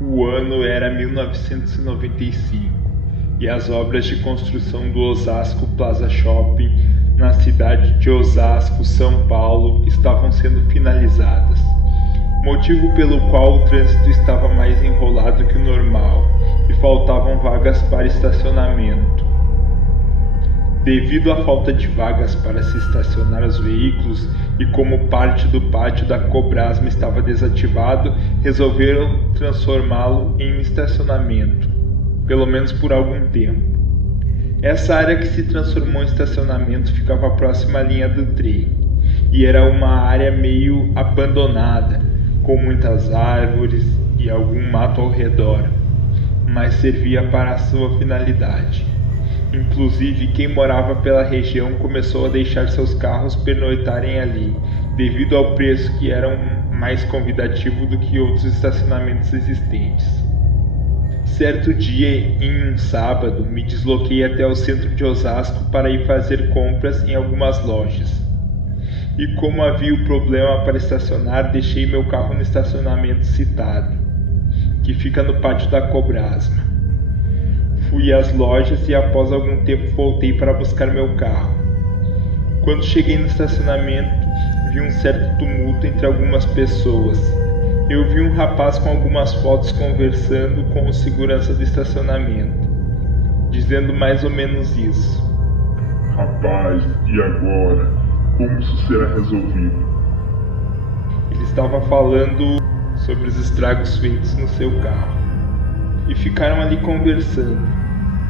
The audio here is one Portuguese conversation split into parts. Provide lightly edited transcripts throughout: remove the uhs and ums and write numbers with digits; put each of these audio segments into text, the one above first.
O ano era 1995 e as obras de construção do Osasco Plaza Shopping, na cidade de Osasco, São Paulo, estavam sendo finalizadas, motivo pelo qual o trânsito estava mais enrolado que o normal e faltavam vagas para estacionamento. Devido à falta de vagas para se estacionar os veículos e como parte do pátio da Cobrasma estava desativado, resolveram transformá-lo em um estacionamento, pelo menos por algum tempo. Essa área que se transformou em estacionamento ficava próxima à linha do trem e era uma área meio abandonada, com muitas árvores e algum mato ao redor, mas servia para a sua finalidade. Inclusive, quem morava pela região começou a deixar seus carros pernoitarem ali, devido ao preço que era mais convidativo do que outros estacionamentos existentes. Certo dia, em um sábado, me desloquei até o centro de Osasco para ir fazer compras em algumas lojas. E como havia o problema para estacionar, deixei meu carro no estacionamento citado, que fica no pátio da Cobrasma. Fui às lojas e após algum tempo voltei para buscar meu carro. Quando cheguei no estacionamento, vi um certo tumulto entre algumas pessoas. Eu vi um rapaz com algumas fotos conversando com o segurança do estacionamento, dizendo mais ou menos isso. Rapaz, e agora? Como isso será resolvido? Ele estava falando sobre os estragos feitos no seu carro. E ficaram ali conversando.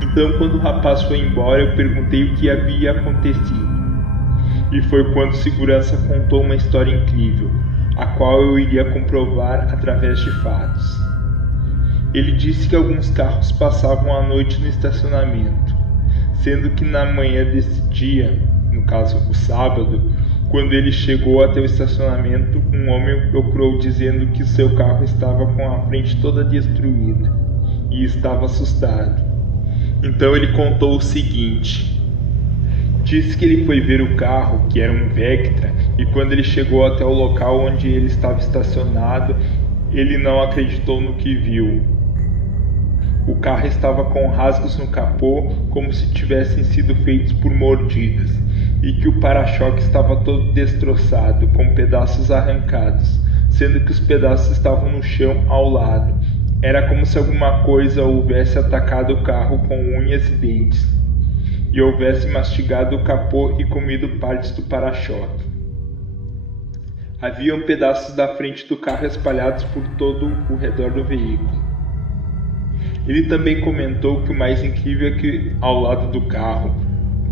Então, quando o rapaz foi embora, eu perguntei o que havia acontecido. E foi quando o segurança contou uma história incrível, a qual eu iria comprovar através de fatos. Ele disse que alguns carros passavam a noite no estacionamento, sendo que na manhã desse dia, no caso o sábado, quando ele chegou até o estacionamento, um homem o procurou dizendo que seu carro estava com a frente toda destruída e estava assustado. Então ele contou o seguinte: disse que ele foi ver o carro, que era um Vectra, e quando ele chegou até o local onde ele estava estacionado, ele não acreditou no que viu. O carro estava com rasgos no capô, como se tivessem sido feitos por mordidas, e que o para-choque estava todo destroçado, com pedaços arrancados, sendo que os pedaços estavam no chão ao lado. Era como se alguma coisa houvesse atacado o carro com unhas e dentes, e houvesse mastigado o capô e comido partes do para-choque. Haviam pedaços da frente do carro espalhados por todo o redor do veículo. Ele também comentou que o mais incrível é que, ao lado do carro,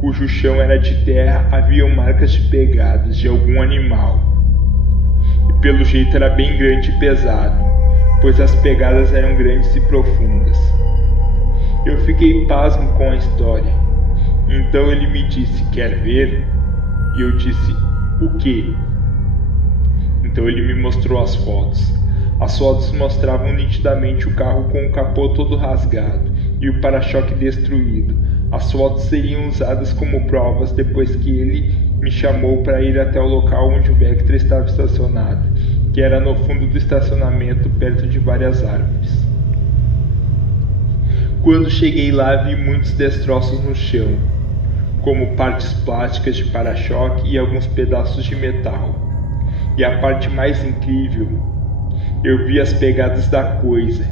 cujo chão era de terra, haviam marcas de pegadas de algum animal. E pelo jeito era bem grande e pesado, pois as pegadas eram grandes e profundas. Eu fiquei pasmo com a história. Então ele me disse: quer ver? E eu disse: o quê? Então ele me mostrou as fotos. As fotos mostravam nitidamente o carro com o capô todo rasgado e o para-choque destruído. As fotos seriam usadas como provas depois que ele me chamou para ir até o local onde o Vectra estava estacionado, que era no fundo do estacionamento, perto de várias árvores. Quando cheguei lá, vi muitos destroços no chão, como partes plásticas de para-choque e alguns pedaços de metal. E a parte mais incrível, eu vi as pegadas da coisa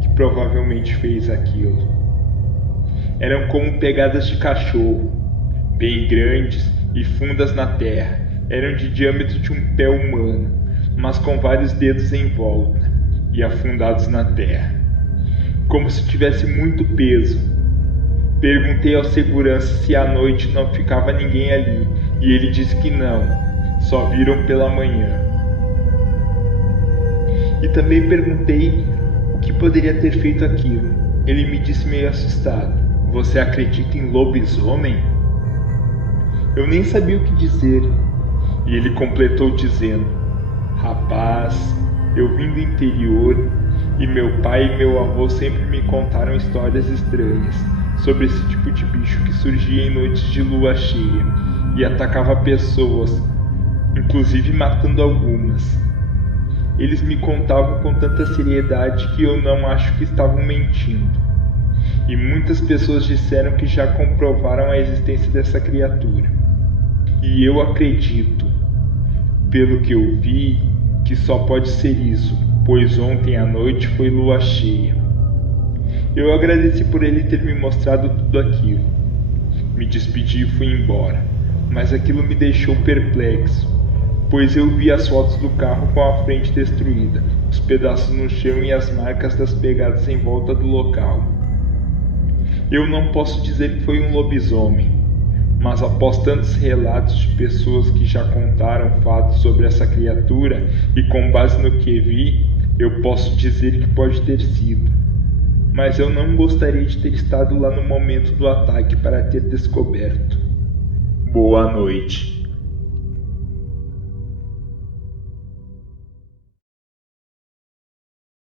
que provavelmente fez aquilo. Eram como pegadas de cachorro, bem grandes e fundas na terra. Eram de diâmetro de um pé humano, mas com vários dedos em volta e afundados na terra, como se tivesse muito peso. Perguntei ao segurança se à noite não ficava ninguém ali, e ele disse que não, só viram pela manhã. E também perguntei o que poderia ter feito aquilo. Ele me disse meio assustado: você acredita em lobisomem? Eu nem sabia o que dizer, e ele completou dizendo: rapaz, eu vim do interior e meu pai e meu avô sempre me contaram histórias estranhas sobre esse tipo de bicho que surgia em noites de lua cheia e atacava pessoas, inclusive matando algumas. Eles me contavam com tanta seriedade que eu não acho que estavam mentindo. E muitas pessoas disseram que já comprovaram a existência dessa criatura. E eu acredito, pelo que eu vi, que só pode ser isso, pois ontem à noite foi lua cheia. Eu agradeci por ele ter me mostrado tudo aquilo. Me despedi e fui embora, mas aquilo me deixou perplexo, pois eu vi as fotos do carro com a frente destruída, os pedaços no chão e as marcas das pegadas em volta do local. Eu não posso dizer que foi um lobisomem, mas após tantos relatos de pessoas que já contaram fatos sobre essa criatura e com base no que vi, eu posso dizer que pode ter sido. Mas eu não gostaria de ter estado lá no momento do ataque para ter descoberto. Boa noite.